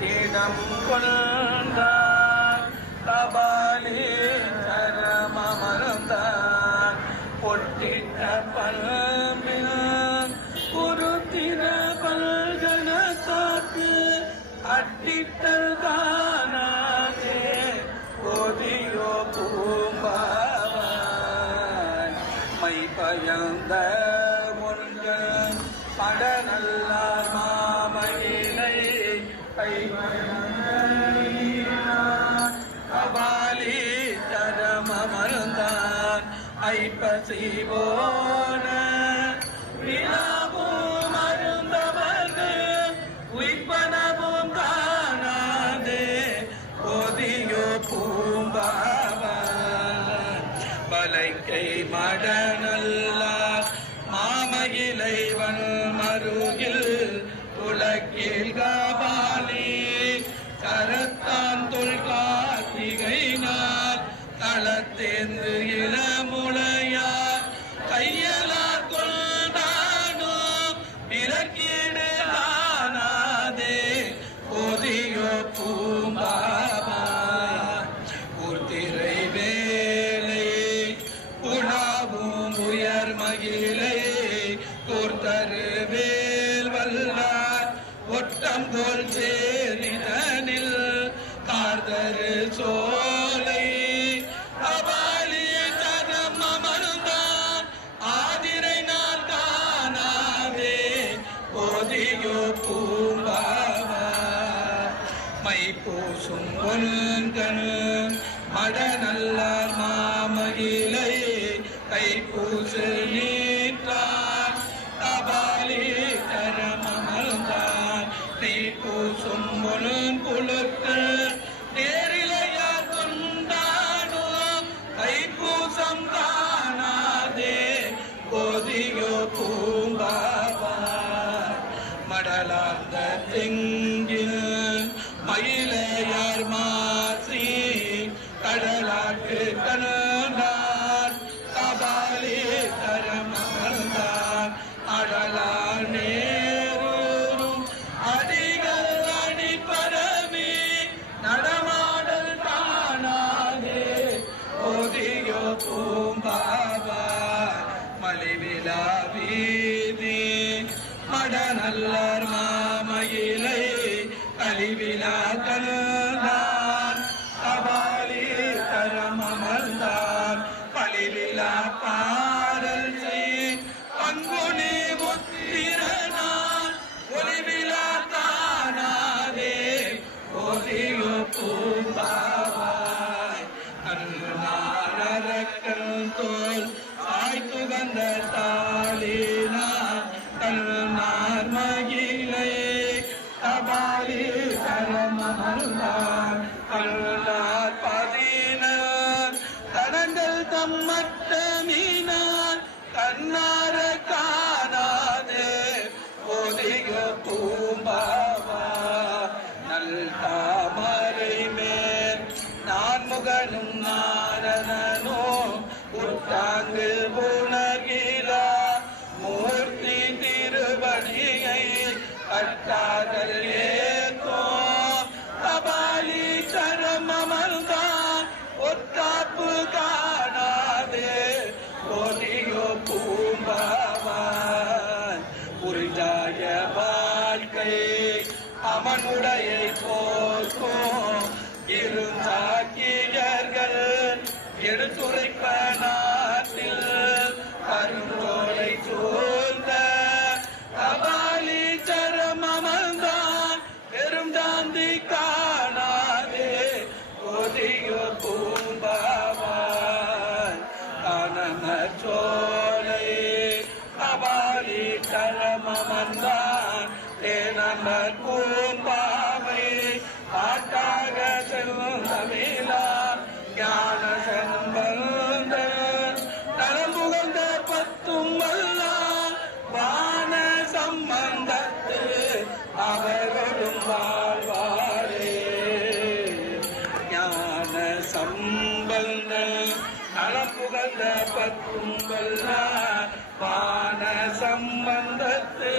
திடம் கொண்டான் கபாலி சரமமர்ந்தான் பொட்டிட்ட பல்பில் குருத்திர பல்கனத்தாக்கு அட்டிட்டல் தானாதே கோதியோ பூம்பாவான் மை பயந்த முருகன் படநல்லார் மாமயிலை கபாலி தரமமர்ந்தான் ஐப்பசிவோன விழாவும் மருந்தவர்க்கு உய்பனவும் காணாதே கோதியோ பூம்பாவான் பலைக்கை மடநல்லார் மாமயிலைவன் மருகில் உலகில் கபாலி கரத்தான் தொல்கார்த்திகை நாள் களத்தேந்து இளமுலையார் கையலார் கொண்டானோ பிறக்கீடு காணாதே கோதியோ பூம்பாவான் ஊர்த்திரை வேலை உணாவும் உயர் மகிழை கூர்த்தரு வேல் வல்லார் ஒட்டம் போல் சேரிதனில் கார்தரு சோலை கபாலி சரமமர்ந்தான் ஆதிரை நாள் காணாதே கோதியோ பூம்பாவான் மை பூசும் பொன்கண் மடநல்லார் மாமகிலை கை பூசு நீற்றான் கபாலி தரமமர்ந்தான் நீ பூசும் பொன் புழுக்கு நேரிலையார் கொண்டானோ கை பூசம் காணாதே கோதியோ பூம்பாவான் மடலார்ந்த தெங்கில் மயிலையார் மாசி கடலாட்டு கணான் கபாலி தரமமர்ந்தான் அடலார் நேரும் அடிகள் அடிப்பரவி நடமாடல் காணாதே கோதியோ பூம்பாவான் மலிவிழா வீதி மடநல்லார் மாமயிலை கலிவிழா கணான் கபாலி தரமமர்ந்தான் பலிவிழா பாடல் செய் பங்குனி முத்திரனான் ஒளிவிழா காணாதே கோதியோ பூம்பாவான் கண்ணாரக்கல் தோல் சாய்த்துகந்த தாளினான் கண்ணார் மகிழை கபாலி தரமமர்ந்தான் கண்ணார் பதினார் தனங்கள் தம்மட்ட மீனான் கண்ணார காணாதே கோதியோ பூம்பாவான் நல் தாமரை மேல் நான் முகனும் நாரணனோ உற்றாங்கு உணர்கிலா மூர்த்தி திருவடியை கட்டாதல் ஏதோ கபாலி சரமமர்ந்தான் ஒத்தாப்பு காணாதே கோதியோ பூம்பாவான் உரிதாய வாழ்க்கை அவனுடைய போக்கும் இருந்தாக்கியர்கள் எடுத்துரைப்ப நாட்டில் கருந்தோலை சூழ்ந்த கபாலி சரமமர்ந்தான் பெரும் தாந்தி காணாதே கோதியோ பூம்பாவான் காணமற் சோலை கபாலி சரமமர்ந்தான் தேனமற் பூம்பாவை காட்டாக செல்வமிலார் ஞான செம்பந்த நலம்புகழ்ந்த பத்தும் வல்லார் வான சம்பந்தத்து அவர்களும் வாழ்வாரே ஞான சம்பந்த நலம்புகழ்ந்த பத்தும் வல்லார் வான சம்பந்தத்து